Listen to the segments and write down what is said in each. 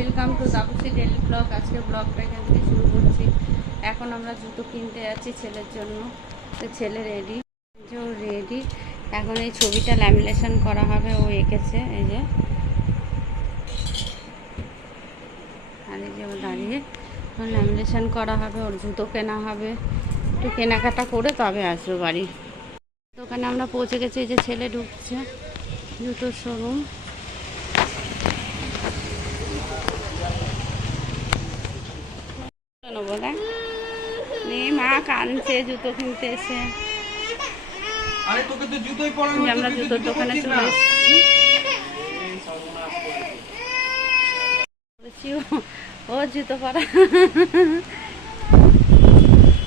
Welcome to Tapasi daily blog. আজকে ব্লগটা এখান থেকে শুরু করছি। এখন আমরা জুতো কিনতে যাচ্ছি ছেলের জন্য। তো ছেলে রেডি যে রেডি এখন এই ছবিটা ল্যামিনেশন করা হবে, ও এঁকেছে, এই যে। আর এই যে ও দাঁড়িয়ে। এখন ল্যামিনেশন করা হবে, ওর জুতো কেনা হবে। একটু কেনাকাটা করে তবে আসব বাড়ি। দোকানে আমরা পৌঁছে গেছি, এই যে ছেলে ঢুকছে, জুতোর শোরুম মা কানছে জুতো কিনতে এসে। আমরা জুতোর দোকানে চলে। এসেছি ও- জুতো পরা।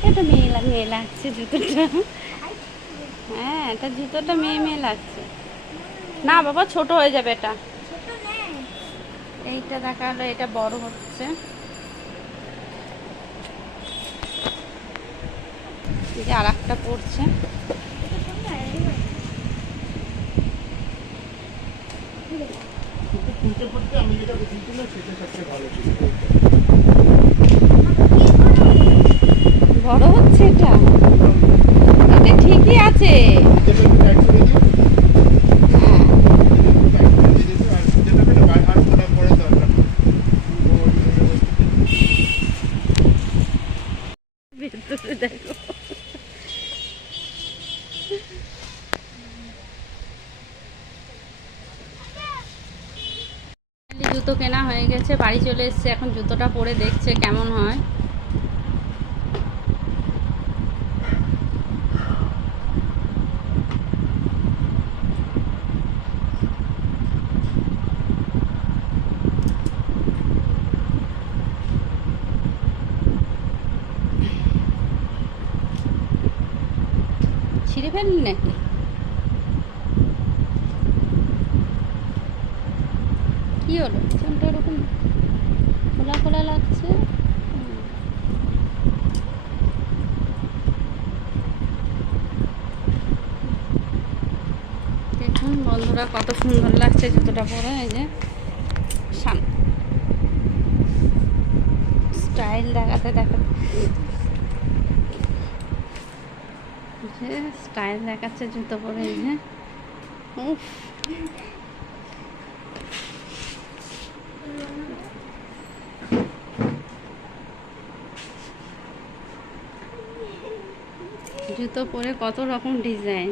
এটা মেয়ে মেয়ে লাগছে জুতোটা। হ্যাঁ এটা জুতোটা মেয়ে মেয়ে লাগছে। না বাবা ছোট হয়ে যাবে এটা। এইটা দেখাল এটা বড় হচ্ছে। আর একটা পড়ছে। আমি যেটা সেটা সবচেয়ে ভালো ছিল বড় হচ্ছে এটা এটা ঠিকই আছে যেটা একটু টাইট করে দিও হ্যাঁ টাইট করে দিয়ে দিও আর যেটা একটা গায়ে হাত তোলা পরে দরকার নেই। ও ব্যবস্থিত ভেতরে দেখো জুতো কেনা হয়ে গেছে বাড়ি চলে এসছে এখন জুতোটা পরে দেখছে কেমন হয়। ফেললি নাকি? কি হলো? পিছনটা ওরকম খোলা খোলা লাগছে? দেখুন, বন্ধুরা, কত সুন্দর লাগছে জুতোটা পরে, এই যে স্টাইল দেখাতে দেখাতে যে স্টাইল দেখাচ্ছে জুতো পরে যে উফ। জুতো পরে কত রকম ডিজাইন